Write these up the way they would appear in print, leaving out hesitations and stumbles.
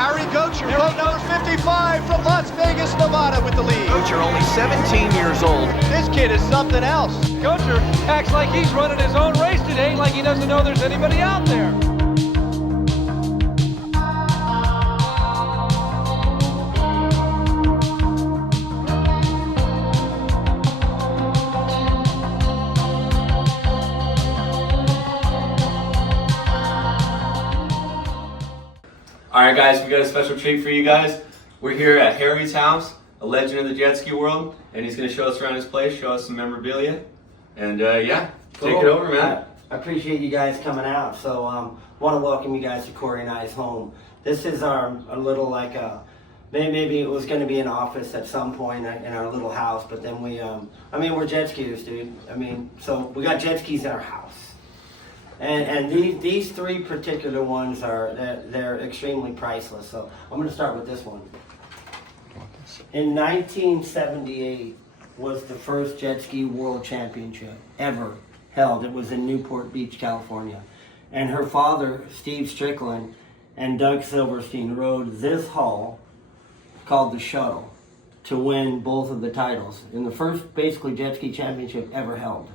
Harry Gocher, boat number 55 from Las Vegas, Nevada with the lead. Gocher only 17 years old. This kid is something else. Gocher acts like he's running his own race today, like he doesn't know there's anybody out there. Alright guys, we got a special treat for you guys. We're here at Harry's house, a legend in the jet ski world, and he's going to show us around his place, show us some memorabilia, and yeah, Cool. take it over, man. I appreciate you guys coming out. So want to welcome you guys to Cori and I's home. This is our little like maybe it was going to be an office at some point in our little house, but then we we're jet skiers, dude. So we got jet skis in our house. And these three particular ones they're extremely priceless. So I'm going to start with this one. In 1978 was the first jet ski world championship ever held. It was in Newport Beach, California. And her father, Steve Strickland, and Doug Silverstein rode this hull called the Shuttle to win both of the titles in the first basically jet ski championship ever held.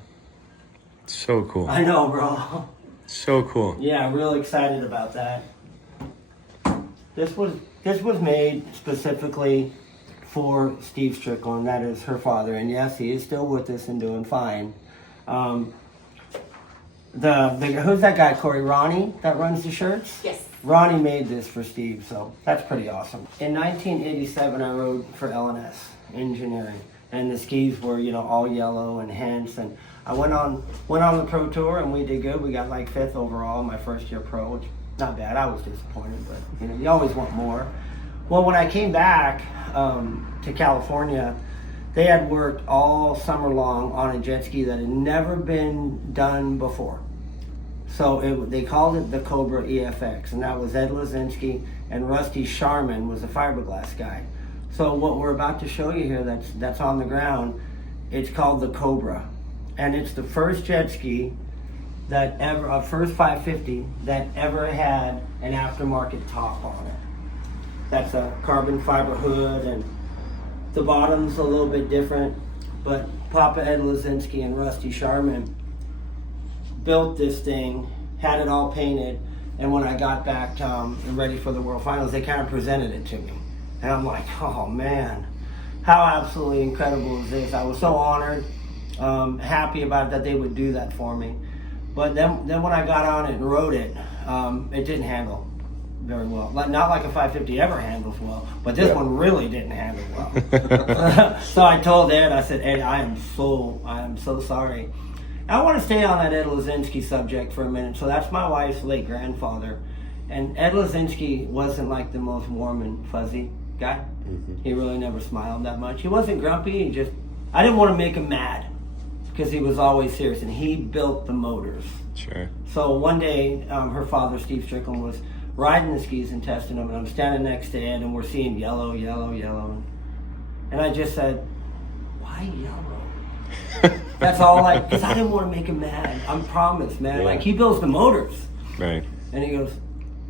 So cool. I know, bro. So cool. Yeah, real excited about that. This was made specifically for Steve Strickland, that is her father, and yes, he is still with us and doing fine. Who's that guy, Corey? Ronnie, that runs the shirts? Yes. Ronnie made this for Steve, so that's pretty awesome. In 1987, I rode for L&S Engineering, and the skis were, all yellow and hence, and I went on the pro tour, and we did good. We got like 5th overall my first year pro, which not bad. I was disappointed, but you always want more. Well, when I came back to California, they had worked all summer long on a jet ski that had never been done before. So they called it the Cobra EFX, and that was Ed Lazinski, and Rusty Sharman was a fiberglass guy. So what we're about to show you here that's on the ground, it's called the Cobra. And it's the first jet ski that ever, first 550 that ever had an aftermarket top on it. That's a carbon fiber hood, and the bottom's a little bit different, but Papa Ed Lazinski and Rusty Sharman built this thing, had it all painted, and when I got back and ready for the World Finals, they kind of presented it to me. And I'm like, oh man, how absolutely incredible is this? I was so honored, happy about that they would do that for me. But then when I got on it and rode it, it didn't handle very well. Not like a 550 ever handles well, but this one really didn't handle well. So I told Ed, I said, Ed, I am so sorry. I want to stay on that Ed Lazinski subject for a minute. So that's my wife's late grandfather. And Ed Lazinski wasn't like the most warm and fuzzy guy. Mm-hmm. He really never smiled that much. He wasn't grumpy, I didn't want to make him mad because he was always serious, and he built the motors. Sure. So one day, her father, Steve Strickland, was riding the skis and testing them, and I'm standing next to Ed, and we're seeing yellow, yellow, yellow. And I just said, why yellow? That's all because I didn't want to make him mad. I promise, man. Yeah. Like, he builds the motors. Right. And he goes,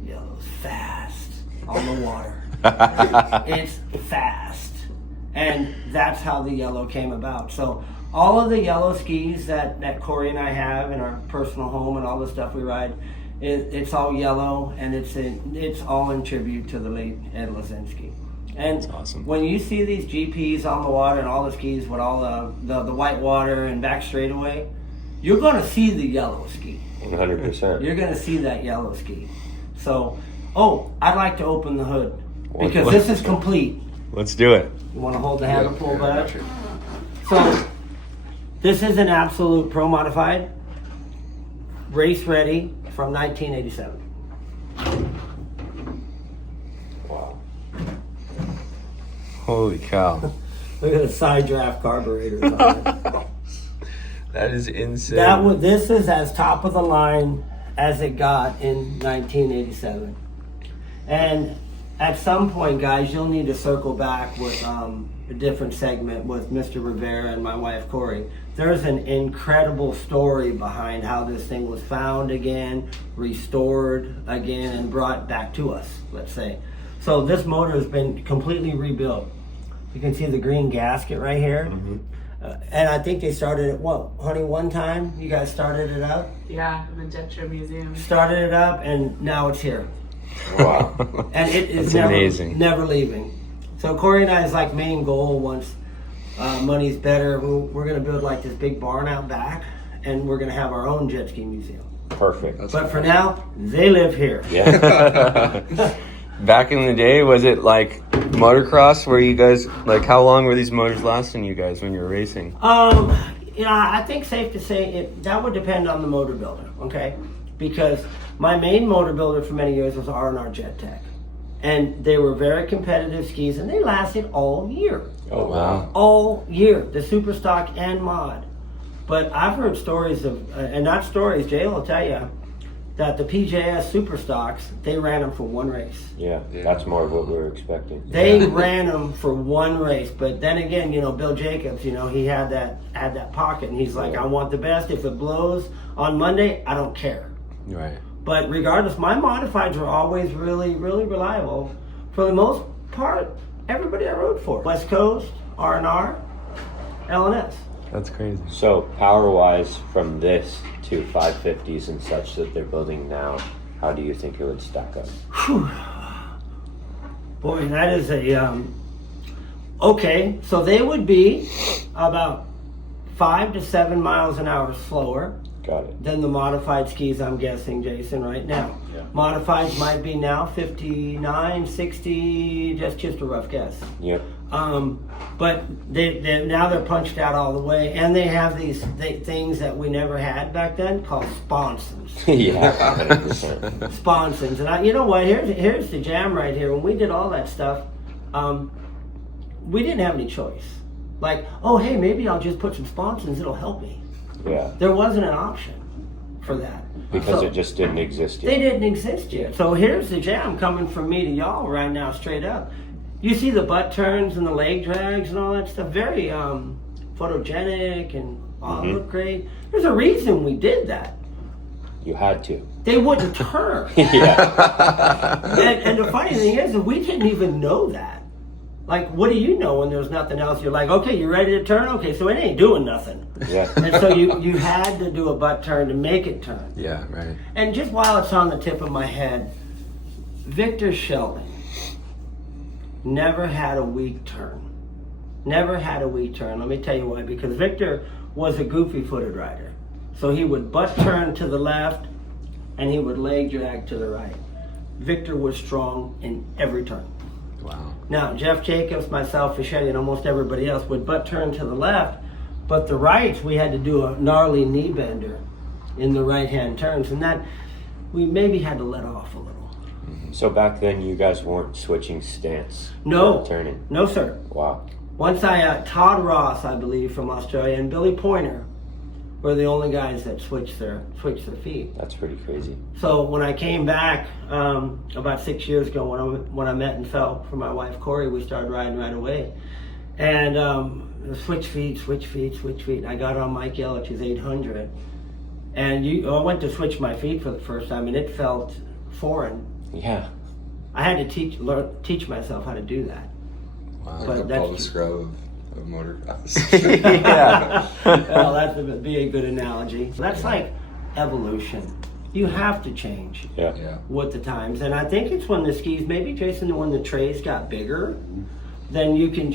yellow's fast on the water. It's fast. And that's how the yellow came about. So all of the yellow skis that Cori and I have in our personal home and all the stuff we ride, it's all yellow, and it's all in tribute to the late Ed Lazinski. And that's awesome. When you see these GPs on the water and all the skis with all the white water and back straightaway, you're going to see the yellow ski. 100%. You're going to see that yellow ski. So, I'd like to open the hood because this is complete. Let's do it. You want to hold the handle pull back? So, this is an absolute pro modified, race ready from 1987. Wow. Holy cow. Look at the side draft carburetors on it. That is insane. This is as top of the line as it got in 1987. And at some point, guys, you'll need to circle back with a different segment with Mr. Rivera and my wife, Cori, there's an incredible story behind how this thing was found again, restored again, and brought back to us, let's say. So this motor has been completely rebuilt. You can see the green gasket right here. And I think they started it, what, honey, one time? You guys started it up? Yeah, in the Gocher Museum. Started it up, and now it's here. Wow. And it is That's amazing. never leaving. So Corey and I's like main goal once money's better, we're going to build like this big barn out back, and we're going to have our own jet ski museum. Perfect. But for now, they live here. Yeah. Back in the day, was it like motocross where you guys, like how long were these motors lasting you guys when you were racing? I think safe to say that would depend on the motor builder, okay? Because my main motor builder for many years was R&R Jet Tech. And they were very competitive skis, and they lasted all year. Oh, wow. All year, the super stock and mod. But I've heard stories of, and not stories, Jay will tell you, that the PJS super stocks, they ran them for one race. Yeah, that's more of what we were expecting. They ran them for one race, but then again, Bill Jacobs, he had that pocket, and he's like, I want the best. If it blows on Monday, I don't care. Right. But regardless, my modifieds were always really, really reliable. For the most part, everybody I rode for. West Coast, R&R, L&S. That's crazy. So, power-wise, from this to 550s and such that they're building now, how do you think it would stack up? Whew. Boy, that is a, okay, so they would be about 5 to 7 miles an hour slower Got it. than the modified skis, I'm guessing, Jason, right now. Yeah. Modifieds might be now 59, 60, just a rough guess. Yep. But now they're punched out all the way, and they have these things that we never had back then called sponsons. Yeah, 100%. Sponsons, and you know what? Here's the jam right here. When we did all that stuff, we didn't have any choice. Like, oh hey, maybe I'll just put some sponsons. It'll help me. Yeah. There wasn't an option for that Because So- it just didn't exist yet. They didn't exist yet. So here's the jam coming from me to y'all right now, straight up. You see the butt turns and the leg drags and all that stuff. Very photogenic and look great. There's a reason we did that. You had to. They wouldn't turn. Yeah. And the funny thing is that we didn't even know that. Like, what do you know when there's nothing else? You're like, okay, you ready to turn? Okay, so it ain't doing nothing. Yeah. And so you had to do a butt turn to make it turn. Yeah, right. And just while it's on the tip of my head, Victor Sheldon never had a weak turn. Never had a weak turn. Let me tell you why. Because Victor was a goofy-footed rider. So he would butt turn to the left, and he would leg drag to the right. Victor was strong in every turn. Wow. Now, Jeff Jacobs, myself, Fischetti, and almost everybody else would butt turn to the left, but the rights, we had to do a gnarly knee bender in the right-hand turns, and that we maybe had to let off a little. So back then, you guys weren't switching stance. No. for turning. No, sir. Wow. Once Todd Ross, I believe, from Australia, and Billy Pointer were the only guys that switched their feet. That's pretty crazy. So when I came back about 6 years ago, when I met and fell for my wife Cori, we started riding right away, and switch feet. I got on Mike Yelich's 800, and I went to switch my feet for the first time, and it felt foreign. Yeah. I had to teach myself how to do that. Wow. But Like the that's- Paul Scrub of motocross. Yeah. Well, that would be a good analogy. That's like evolution. You have to change Yeah. Yeah. with the times, and I think it's when the skis, maybe Jason, when the trays got bigger, then you can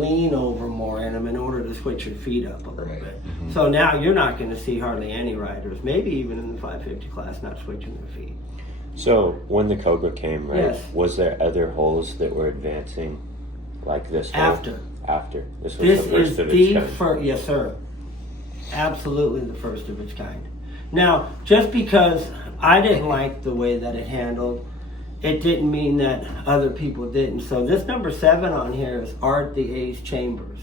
lean over more in them in order to switch your feet up a little Right. bit. So now you're not going to see hardly any riders, maybe even in the 550 class, not switching their feet. So when the Cobra came, right? Yes. Was there other holes that were advancing like this hole? After. This was This the first is of the its kind. first, yes sir, absolutely the first of its kind. Now, just because I didn't like the way that it handled, it didn't mean that other people didn't. So this number 7 on here is Art the Ace Chambers.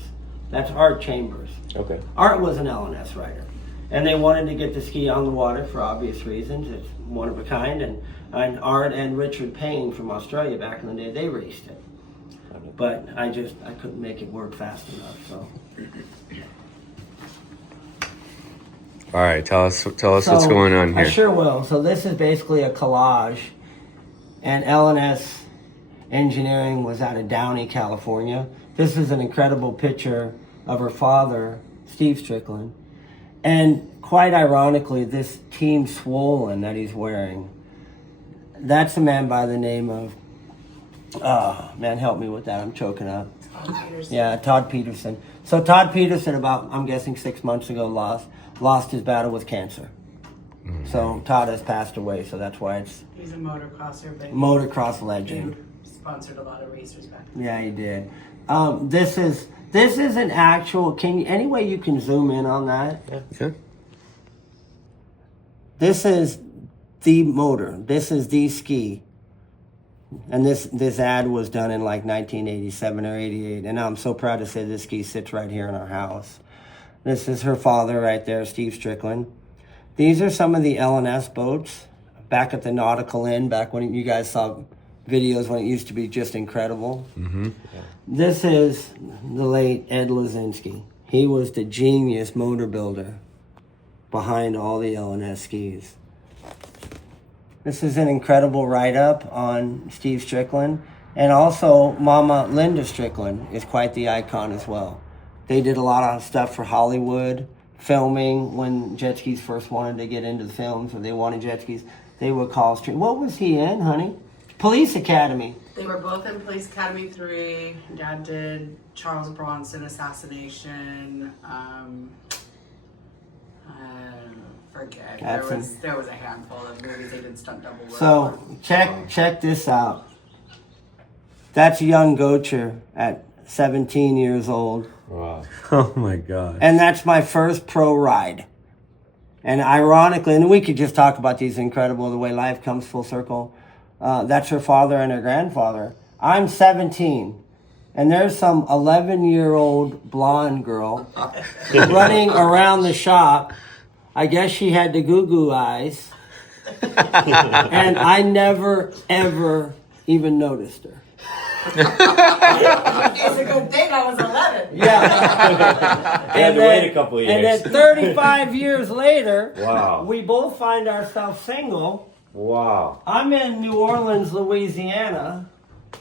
That's Art Chambers. Okay. Art was an L&S rider, and they wanted to get the ski on the water for obvious reasons. It's one of a kind, and Art and Richard Payne from Australia back in the day, they raced it. But I couldn't make it work fast enough, so. All right, tell us what's So, going on here. I sure will. So this is basically a collage, and L&S Engineering was out of Downey, California. This is an incredible picture of her father, Steve Strickland, and quite ironically, this Team Swollen that he's wearing, that's a man by the name of, man, help me with that, I'm choking up. Yeah, Todd Peterson. So Todd Peterson, about, I'm guessing 6 months ago, lost his battle with cancer. So Todd has passed away, so that's why it's He's a motocrosser, but motocross legend. he sponsored a lot of racers back. Yeah, he did. This is an actual. Any way you can zoom in on that? Okay. This is the motor. This is the ski. And this ad was done in like 1987 or 88. And I'm so proud to say this ski sits right here in our house. This is her father right there, Steve Strickland. These are some of the L&S boats back at the Nautical Inn, back when you guys saw videos when it used to be just incredible. Mm-hmm. Yeah. This is the late Ed Lazinski. He was the genius motor builder behind all the L&S skis. This is an incredible write-up on Steve Strickland. And also, Mama Linda Strickland is quite the icon as well. They did a lot of stuff for Hollywood, filming when jet skis first wanted to get into the films, or they wanted jet skis. They would call stream. What was he in, honey? Police Academy. They were both in Police Academy 3. Dad did Charles Bronson assassination. Forget. There was a handful of movies they did stunt double work. So check this out. That's young Gocher at 17 years old. Wow. Oh my God. And that's my first pro ride. And ironically, and we could just talk about these incredible, the way life comes full circle. That's her father and her grandfather. I'm 17. And there's some 11-year-old blonde girl running around the shop. I guess she had the goo-goo eyes. And I never, ever even noticed her. It's a good thing I was 11. Yeah. Had to wait a couple of And years. then 35 years later, Wow. we both find ourselves single. Wow. I'm in New Orleans, Louisiana.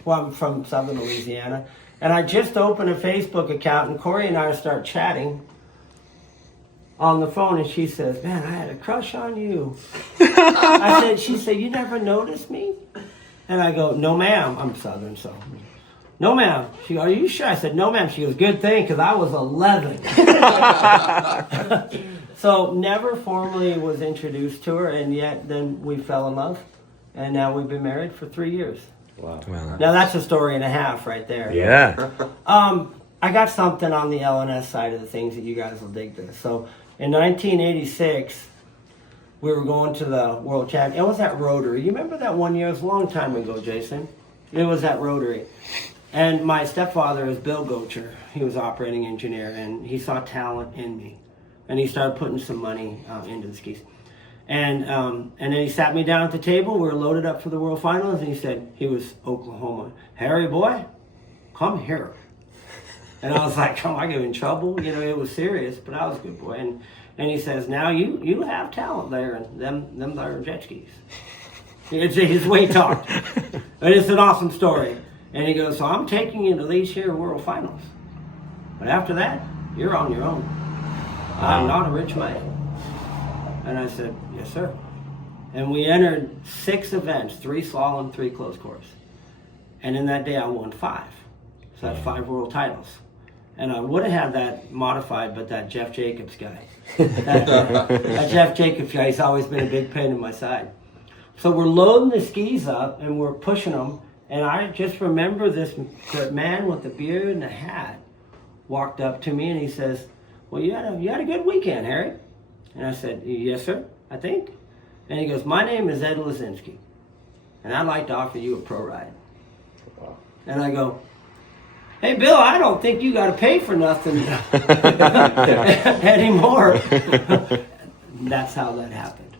Well, I'm from southern Louisiana. And I just opened a Facebook account, and Corey and I start chatting on the phone, and she says, "Man, I had a crush on you." She said, "You never noticed me?" And I go, "No, ma'am." I'm southern, so. "No, ma'am." She goes, "Are you sure?" I said, "No, ma'am." She goes, "Good thing, because I was 11. So never formally was introduced to her, and yet then we fell in love. And now we've been married for 3 years. Wow. Now that's a story and a half right there. Yeah. I got something on the L&S side of the things that you guys will dig this. So in 1986, we were going to the World Champion. It was at Rotary. You remember that one year? It was a long time ago, Jason. It was at Rotary. And my stepfather is Bill Gocher. He was operating engineer, and he saw talent in me. And he started putting some money into the skis. And then he sat me down at the table. We were loaded up for the World Finals, and he said, he was Oklahoma, "Harry boy, come here." And I was like, "Come, I get in trouble." You know, it was serious, but I was a good boy. And he says, "Now you have talent there, and them are jet skis." It's his way he talked. And it's an awesome story. And he goes, "So I'm taking you to these here World Finals. But after that, you're on your own. I'm not a rich man." And I said, "Yes, sir." And we entered 6 events, 3 slalom, 3 closed course. And in that day, I won 5. So that's 5 world titles. And I would have had that modified, but that Jeff Jacobs guy. That Jeff Jacobs guy, he's always been a big pain in my side. So we're loading the skis up, and we're pushing them. And I just remember this man with the beard and the hat walked up to me, and he says, "Well, you had a good weekend, Harry." And I said, "Yes, sir, I think." And he goes, "My name is Ed Lazinski, and I'd like to offer you a pro ride." Wow. And I go, "Hey, Bill, I don't think you got to pay for nothing anymore." That's how that happened.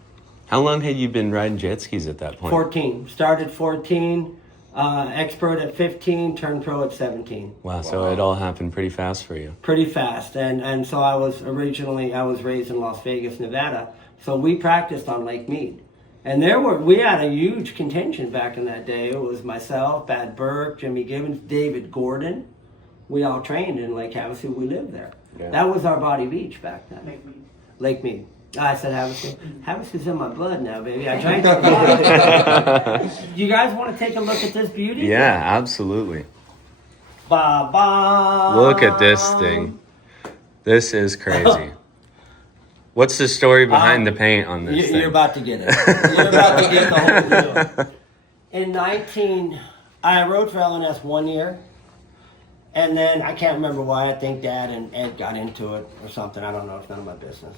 How long had you been riding jet skis at that point? 14. Started 14. Expert at 15, turned pro at 17. Wow, so it all happened pretty fast for you. Pretty fast. And so I was raised in Las Vegas, Nevada. So we practiced on Lake Mead. And we had a huge contingent back in that day. It was myself, Bad Burke, Jimmy Gibbons, David Gordon. We all trained in Lake Havasu. We lived there. Yeah. That was our body beach back then. Lake Mead. I said Havasu. Havasu's in my blood now, baby. I drank it. You guys want to take a look at this beauty? Yeah, absolutely. Ba-ba. Look at this thing. This is crazy. What's the story behind the paint on this thing? You're about to get it. You're about to get the whole deal. I rode for LNS 1 year. And then I can't remember why. I think Dad and Ed got into it or something. I don't know. It's none of my business.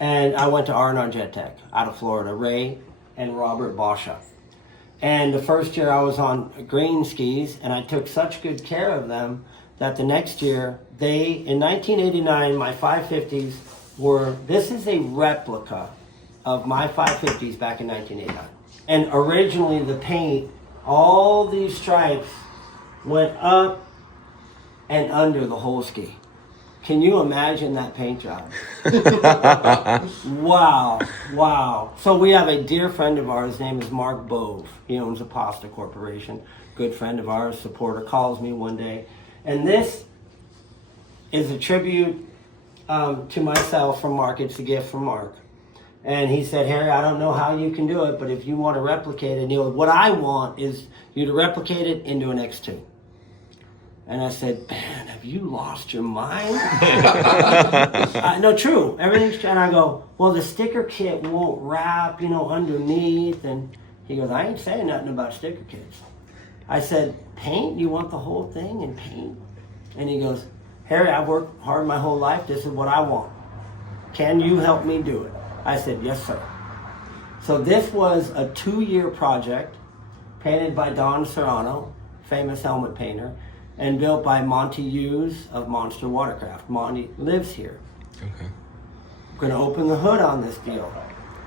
And I went to R&R Jet Tech out of Florida, Ray and Robert Basha. And the first year I was on green skis, and I took such good care of them that the next year, in 1989, my 550s this is a replica of my 550s back in 1989. And originally the paint, all these stripes went up and under the whole ski. Can you imagine that paint job? Wow. So we have a dear friend of ours, his name is Mark Bove. He owns a Pasta Corporation. Good friend of ours, supporter, calls me one day. And this is a tribute to myself from Mark. It's a gift from Mark. And he said, Harry, I don't know how you can do it, but if you want to replicate it, what I want is you to replicate it into an X2. And I said, man, have you lost your mind? No, true. Everything's, and I go, well, the sticker kit won't wrap, underneath. And he goes, I ain't saying nothing about sticker kits. I said, paint? You want the whole thing in paint? And he goes, Harry, I've worked hard my whole life. This is what I want. Can you help me do it? I said, yes, sir. So this was a 2-year project painted by Don Serrano, famous helmet painter, and built by Monty Hughes of Monster Watercraft. Monty lives here. Okay. I'm going to open the hood on this deal.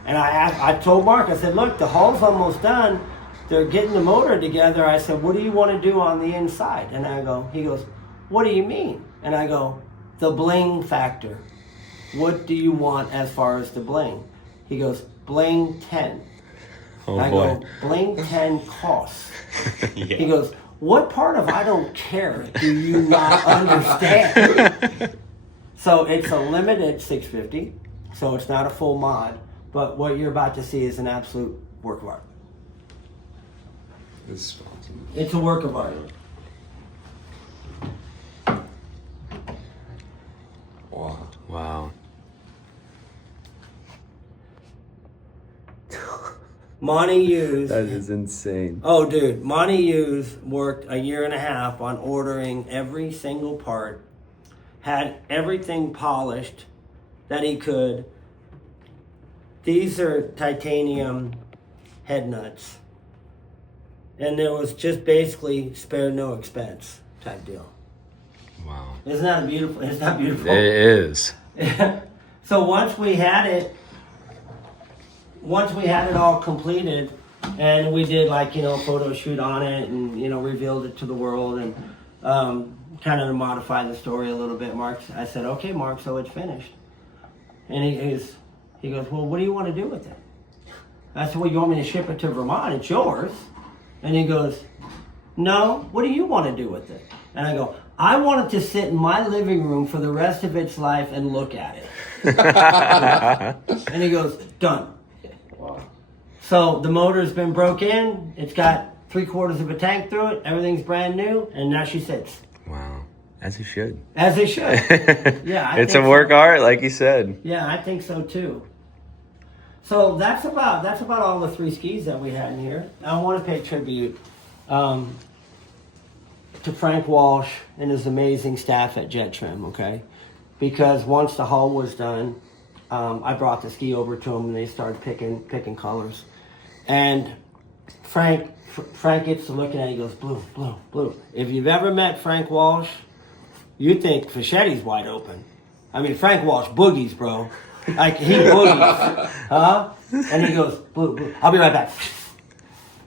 And I told Mark, I said, look, the hull's almost done. They're getting the motor together. I said, what do you want to do on the inside? And he goes, what do you mean? And I go, the bling factor. What do you want as far as the bling? He goes, bling 10. Oh, I boy. go, bling 10 costs. Yeah. He goes, what part of I don't care do you not understand? So it's a limited 650, so it's not a full mod, but what you're about to see is an absolute work of art. It's awesome. It's a work of art. Wow. Monty Hughes. That is insane. Oh, dude. Monty Hughes worked a year and a half on ordering every single part, had everything polished that he could. These are titanium head nuts. And there was just basically spare no expense type deal. Wow. Isn't that beautiful? Isn't that beautiful? It is. So once we had it all completed, and we did a photo shoot on it, and revealed it to the world, and kind of modified the story a little bit. I said, okay, Mark, so it's finished. And he goes, well, what do you want to do with it? I said, well, you want me to ship it to Vermont? It's yours. And he goes, no, what do you want to do with it? And I go, I want it to sit in my living room for the rest of its life and look at it. And he goes, done. Wow. So the motor's been broke in. It's got 3/4 of a tank through it. Everything's brand new. And now she sits. Wow. As it should. As it should. Yeah. It's a work of art, like you said. Yeah, I think so too. So that's about all the 3 skis that we had in here. I want to pay tribute to Frank Walsh and his amazing staff at Jet Trim, okay? Because once the hull was done, I brought the ski over to them and they started picking colors. And Frank gets to looking at it, he goes, blue, blue, blue. If you've ever met Frank Walsh, you think Fachetti's wide open. I mean, Frank Walsh boogies, bro. Like, he boogies. Huh? And he goes, blue, blue. I'll be right back.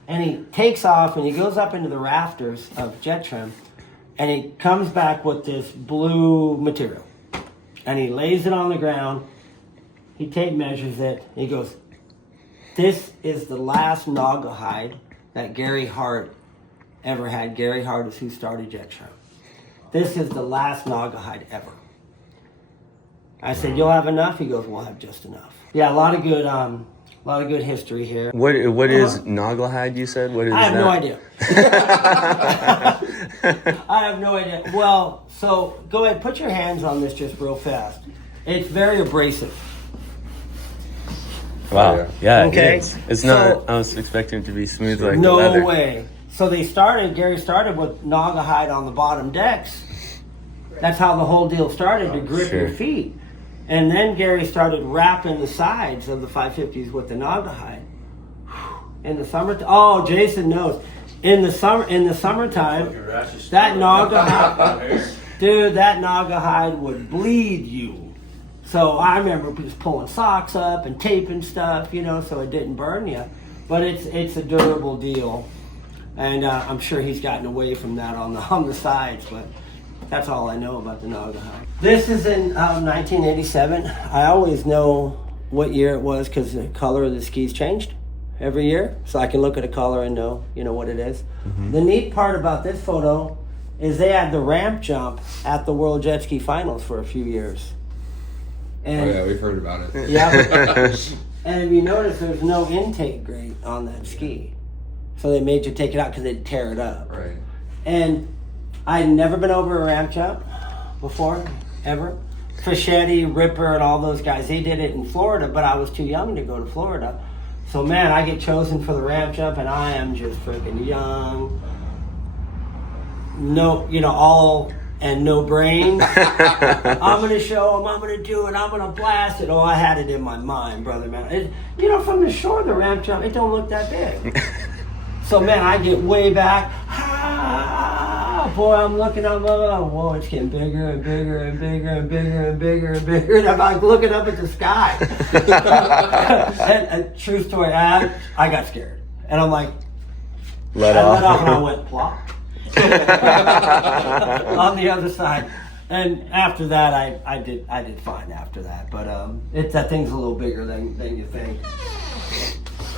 And he takes off and he goes up into the rafters of jet trim, and he comes back with this blue material. And he lays it on the ground. He tape measures it. He goes, "This is the last Naugahyde that Gary Hart ever had." Gary Hart is who started jet trim. "This is the last Naugahyde ever." I said, "You'll have enough?" He goes, "We'll have just enough." Yeah, a lot of good history here. What is Naugahyde, you said? What is I have that? no idea. I have no idea. Well, so go ahead, put your hands on this just real fast. It's very abrasive. Wow. Yeah, Okay. it is. It's not, I was expecting it to be smooth like No leather. way. So Gary started with Naugahyde on the bottom decks. That's how the whole deal started, to grip your feet. And then Gary started wrapping the sides of the 550s with the Naugahyde. In the summer, Jason knows. In the summertime, that Naugahyde, dude, that Naugahyde would bleed you. So I remember just pulling socks up and taping stuff, so it didn't burn you. But it's a durable deal, and I'm sure he's gotten away from that on the sides, but. That's all I know about the Naugahyde. This is in 1987. I always know what year it was because the color of the skis changed every year. So I can look at a color and know, what it is. Mm-hmm. The neat part about this photo is they had the ramp jump at the World Jet Ski Finals for a few years. And, yeah, we've heard about it. Yeah. And if you notice, there's no intake grate on that ski. So they made you take it out because they'd tear it up. Right. And I'd never been over a ramp jump before, ever. Fischetti, Ripper, and all those guys, they did it in Florida, but I was too young to go to Florida. So, man, I get chosen for the ramp jump, and I am just freaking young. No, no brains. I'm going to show them, I'm going to do it, I'm going to blast it. Oh, I had it in my mind, brother, man. From the shore, the ramp jump, it don't look that big. So, man, I get way back. Boy, I'm looking up, whoa, it's getting bigger and bigger and bigger and bigger and bigger and bigger. And I'm like looking up at the sky. And true story, I got scared. And I'm like, let off off and I went plop. On the other side. And after that, I did fine after that. But that thing's a little bigger than you think.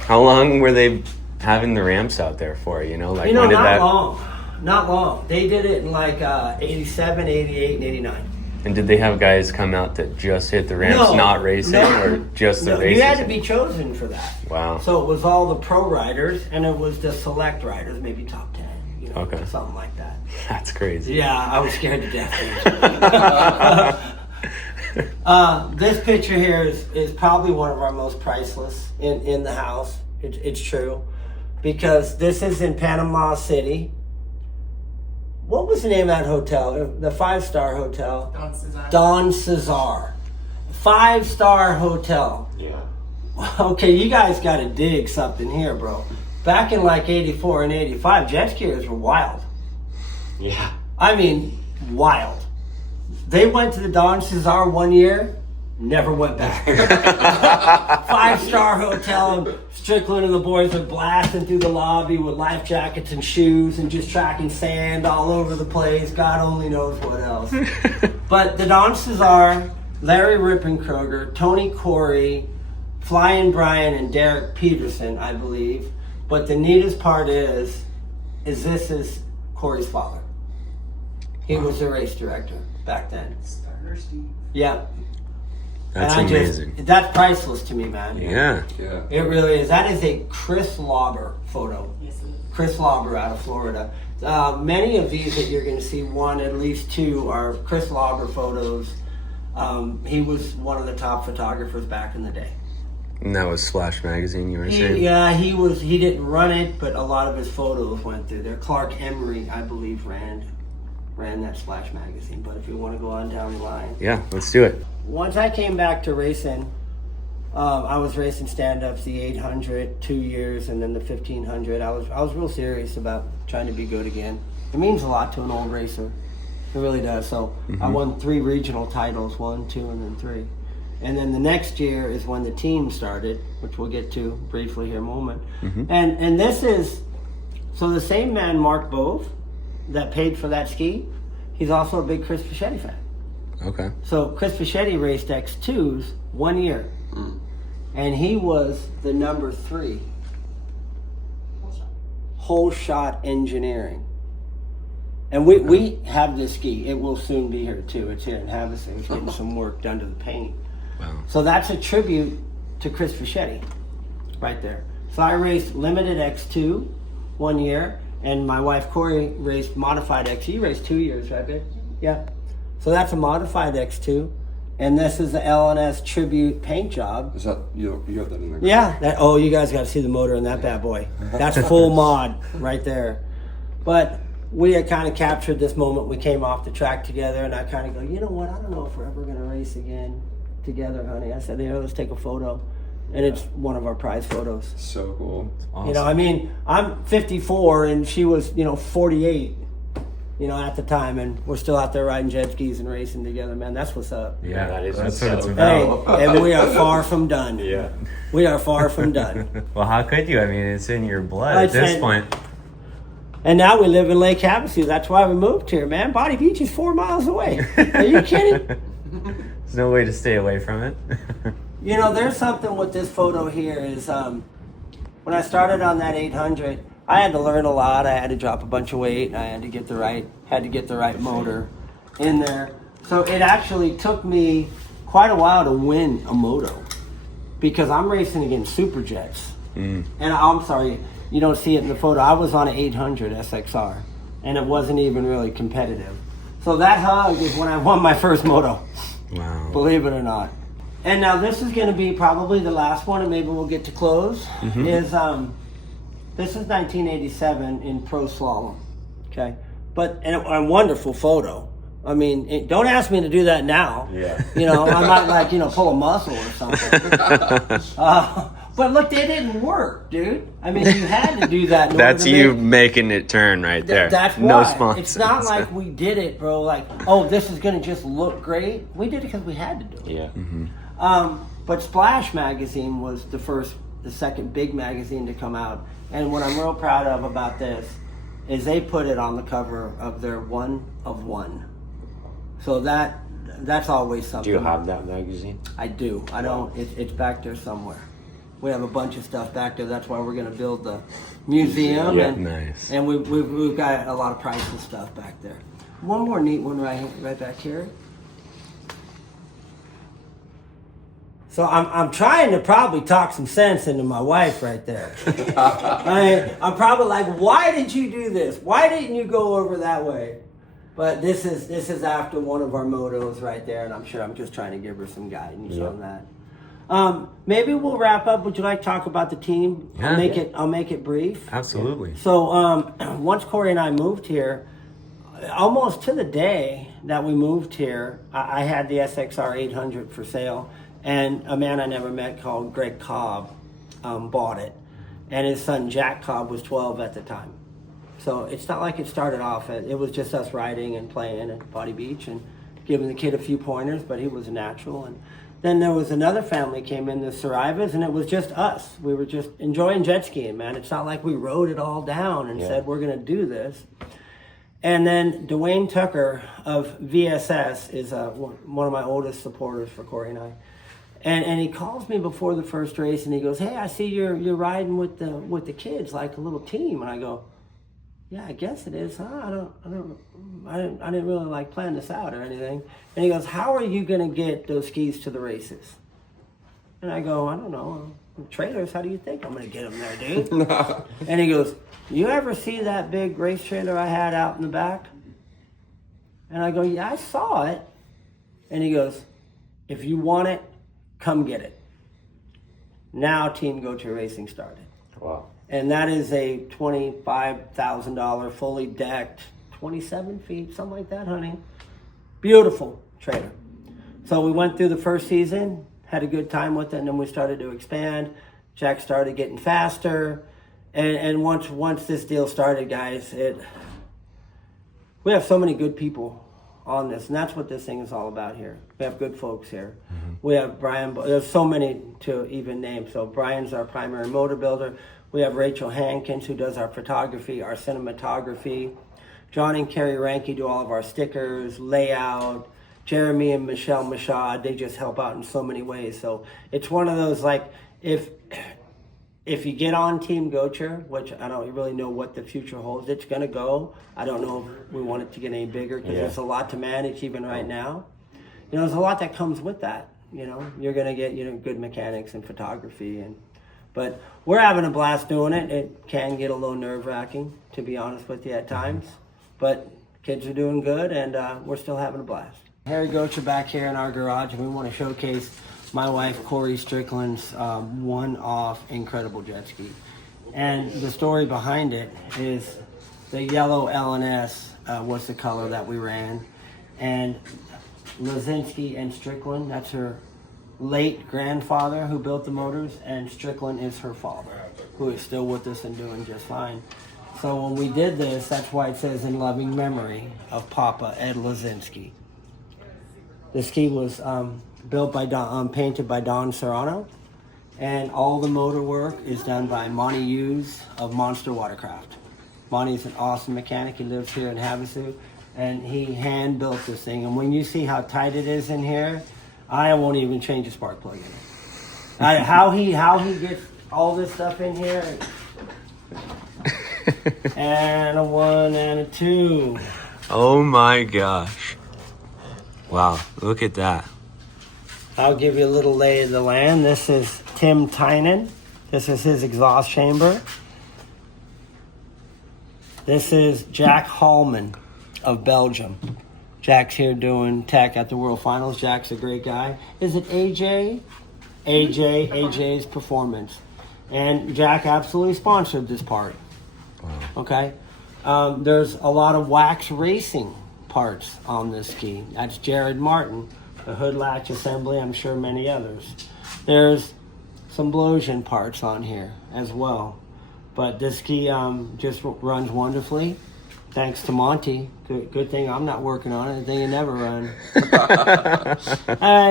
How long were they having the ramps out there for? When did that? Not long. They did it in like 87, 88, and 89. And did they have guys come out that just hit the ramps, not racing, or just the races? You had to be chosen for that. Wow. So it was all the pro riders, and it was the select riders, maybe top 10, okay. Something like that. That's crazy. Yeah, I was scared to death. This picture here is probably one of our most priceless in the house. It's true. Because this is in Panama City. What was the name of that hotel? The 5-star hotel? Don Cesar. 5-star hotel. Yeah. Okay, you guys got to dig something here, bro. Back in like 84 and 85, jet skiers were wild. Yeah. I mean, wild. They went to the Don Cesar one year, never went back. 5-star hotel, and Strickland and the boys are blasting through the lobby with life jackets and shoes and just tracking sand all over the place. God only knows what else. But the Don Cesar, Larry Rippenkroger, Tony Cori, Flying Brian, and Derek Peterson, I believe. But the neatest part is this is Corey's father. He was the race director back then. Yeah. That's amazing. That's priceless to me, man. Yeah. It really is. That is a Chris Lauber photo. Chris Lauber out of Florida. Many of these that you're going to see, at least two, are Chris Lauber photos. He was one of the top photographers back in the day. And that was Splash Magazine, you were saying? Yeah, he didn't run it, but a lot of his photos went through there. Clark Emery, I believe, ran that Splash Magazine. But if you want to go on down the line. Yeah, let's do it. Once I came back to racing, I was racing stand-ups, the 800, 2 years, and then the 1500. I was real serious about trying to be good again. It means a lot to an old racer. It really does. So I won 3 regional titles, 1, 2, and then 3. And then the next year is when the team started, which we'll get to briefly here in a moment. And this is, so the same man, Mark Bove, that paid for that ski, he's also a big Chris Fischetti fan. Okay. So Chris Fischetti raced X2s 1 year. And he was the number 3. Whole shot engineering. And we have this ski. It will soon be here too. It's here in Havasu. It's getting some work done to the paint. Wow. So that's a tribute to Chris Fischetti right there. So I raced limited X2 1 year, and my wife Cori raced modified X. She raced 2 years, right, babe? Yeah. So that's a modified X2. And this is the LNS tribute paint job. Is that you have that in there? Yeah. Oh, you guys got to see the motor in that bad boy. That's full mod right there. But we had kind of captured this moment. We came off the track together, and I kind of go, you know what? I don't know if we're ever going to race again together, honey. I said, let's take a photo. And it's one of our prize photos. So cool. Awesome. You know, I mean, I'm 54 and she was, 48, at the time. And we're still out there riding jet skis and racing together, man. That's what's up. Yeah, that's what it's Hey, about. and we are far from done. Yeah. We are far from done. Well, how could you? I mean, it's in your blood I'd at this say- point. And now we live in Lake Havasu. That's why we moved here, man. Body Beach is 4 miles away. Are you kidding? There's no way to stay away from it. There's something with this photo here is when I started on that 800, I had to learn a lot. I had to drop a bunch of weight, and I had to get the right motor in there. So it actually took me quite a while to win a moto because I'm racing against Superjets. And I'm sorry, you don't see it in the photo. I was on an 800 SXR, and it wasn't even really competitive. So that hug is when I won my first moto. Wow. Believe it or not. And now this is going to be probably the last one, and maybe we'll get to close. This is 1987 in pro slalom. Okay, but and a wonderful photo. I mean, don't ask me to do that now. Yeah. I might pull a muscle or something. But look, it didn't work, dude. I mean, you had to do that. That's you making it turn right there. That's no why. sponsors. It's not like we did it, bro. Like, oh, this is gonna just look great. We did it because we had to do it. Yeah. But Splash magazine was the second big magazine to come out. And what I'm real proud of about this is they put it on the cover of their 1 of 1. So that's always something. Do you have that magazine? I do. I don't. It's back there somewhere. We have a bunch of stuff back there. That's why we're going to build the museum. Yeah, nice. And we've got a lot of priceless stuff back there. One more neat one right back here. So I'm trying to probably talk some sense into my wife right there. I'm probably like, why did you do this? Why didn't you go over that way? But this is after one of our motos right there, and I'm sure I'm just trying to give her some guidance on that. Maybe we'll wrap up. Would you like to talk about the team? Yeah. I'll make it brief. Absolutely. So once Cori and I moved here, almost to the day that we moved here, I had the SXR 800 for sale, and a man I never met called Greg Cobb bought it, and his son Jack Cobb was 12 at the time. So it's not like it started off. It was just us riding and playing at Body Beach and giving the kid a few pointers, but he was a natural. And then there was another family came in, the Sarivas, and it was just us. We were just enjoying jet skiing, man. It's not like we wrote it all down and said, we're going to do this. And then Dwayne Tucker of VSS is one of my oldest supporters for Cori and I. And he calls me before the first race, and he goes, "Hey, I see you're riding with the kids like a little team." And I go, "Yeah, I guess it is, huh? I didn't really plan this out or anything." And he goes, "How are you gonna get those skis to the races?" And I go, "I don't know. Trailers, how do you think I'm gonna get them there, dude?" And he goes, "You ever see that big race trailer I had out in the back?" And I go, "Yeah, I saw it." And he goes, "If you want it, come get it." Now Team Gocher Racing started. Wow. And that is a $25,000 fully decked, 27 feet, something like that, honey. Beautiful trailer. So we went through the first season, had a good time with it, and then we started to expand. Jack started getting faster. And once this deal started, guys, we have so many good people on this, and that's what this thing is all about here. We have good folks here. We have Brian, there's so many to even name. So Brian's our primary motor builder. We have Rachel Hankins, who does our photography, our cinematography. John and Carrie Ranke do all of our stickers, layout. Jeremy and Michelle Mashad, they just help out in so many ways. So it's one of those, like, if you get on Team Gocher, which I don't really know what the future holds, it's going to go. I don't know if we want it to get any bigger because there's a lot to manage even right now. You know, there's a lot that comes with that. You know, you're going to get, you know, good mechanics and photography. But we're having a blast doing it. It can get a little nerve-wracking, to be honest with you, at times. But kids are doing good, and we're still having a blast. Harry Gocher back here in our garage, and we want to showcase my wife Cori Strickland's one-off incredible jet ski. And the story behind it is the yellow L&S was the color that we ran. And Lazinski and Strickland, that's her late grandfather who built the motors, and Strickland is her father, who is still with us and doing just fine. So when we did this, that's why it says in loving memory of Papa Ed Lazinski. The ski was built by painted by Don Serrano, and all the motor work is done by Monty Hughes of Monster Watercraft. Monty's an awesome mechanic. He lives here in Havasu, and he hand built this thing. And when you see how tight it is in here, I won't even change a spark plug in it. How he gets all this stuff in here. And a 1 and a 2. Oh my gosh. Wow, look at that. I'll give you a little lay of the land. This is Tim Tynan. This is his exhaust chamber. This is Jack Hallman of Belgium. Jack's here doing tech at the World Finals. Jack's a great guy. Is it AJ? AJ's Performance. And Jack absolutely sponsored this part. Wow. Okay? There's a lot of wax racing parts on this ski. That's Jared Martin, the hood latch assembly, I'm sure many others. There's some Blosian parts on here as well. But this ski just runs wonderfully. Thanks to Monty. Good thing I'm not working on it. The thing you never run.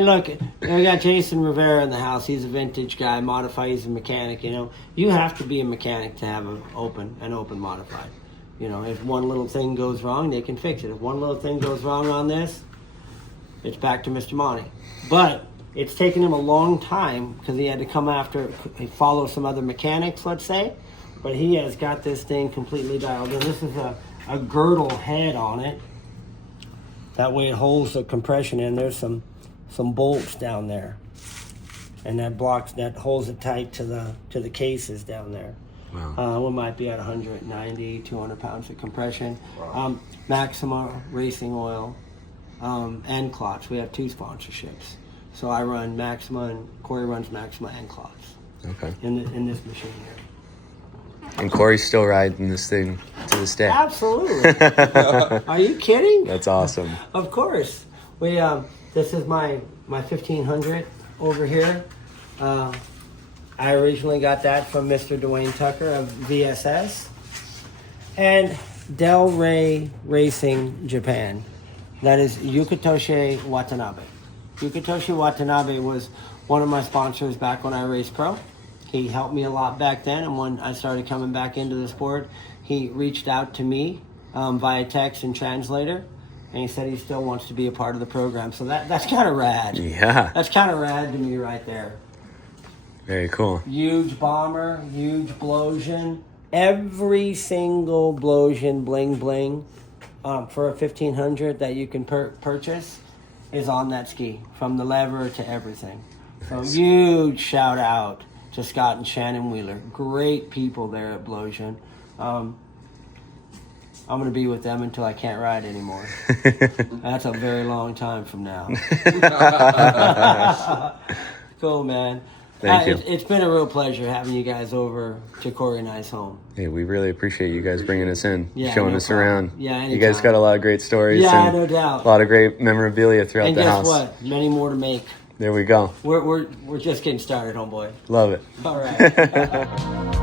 Look, we got Jason Rivera in the house. He's a vintage guy, modified. He's a mechanic. You know, you have to be a mechanic to have an open modified. You know, if one little thing goes wrong, they can fix it. If one little thing goes wrong on this, it's back to Mr. Monty. But it's taken him a long time because he had to come after, follow some other mechanics, let's say. But he has got this thing completely dialed in. This is a girdle head on it. That way it holds the compression in. There's some bolts down there. And that holds it tight to the cases down there. Wow. We might be at 190, 200 pounds of compression. Wow. Maxima Racing Oil and Klotz. We have 2 sponsorships. So I run Maxima and Cori runs Maxima and Klotz. Okay. In this machine here. And Cori's still riding this thing to this day. Absolutely. Are you kidding? That's awesome. Of course. We this is my 1500 over here. I originally got that from Mr. Dwayne Tucker of VSS. And Del Rey Racing Japan. That is Yukitoshi Watanabe. Yukitoshi Watanabe was one of my sponsors back when I raced pro. He helped me a lot back then, and when I started coming back into the sport, he reached out to me via text and translator, and he said he still wants to be a part of the program. So that's kind of rad. Yeah. That's kind of rad to me right there. Very cool. Huge bomber, huge Blosian. Every single Blosian bling bling for a 1500 that you can purchase is on that ski, from the lever to everything. So huge shout out to Scott and Shannon Wheeler. Great people there at Blosian. I'm going to be with them until I can't ride anymore. That's a very long time from now. Cool, man. Thank you. It's been a real pleasure having you guys over to Cori and I's home. Hey, we really appreciate you guys bringing us in, showing us problem. around. Yeah, anytime. You guys got a lot of great stories. Yeah, and no doubt. A lot of great memorabilia throughout the house. And guess what? Many more to make. There we go. We're just getting started, homeboy. Love it. All right.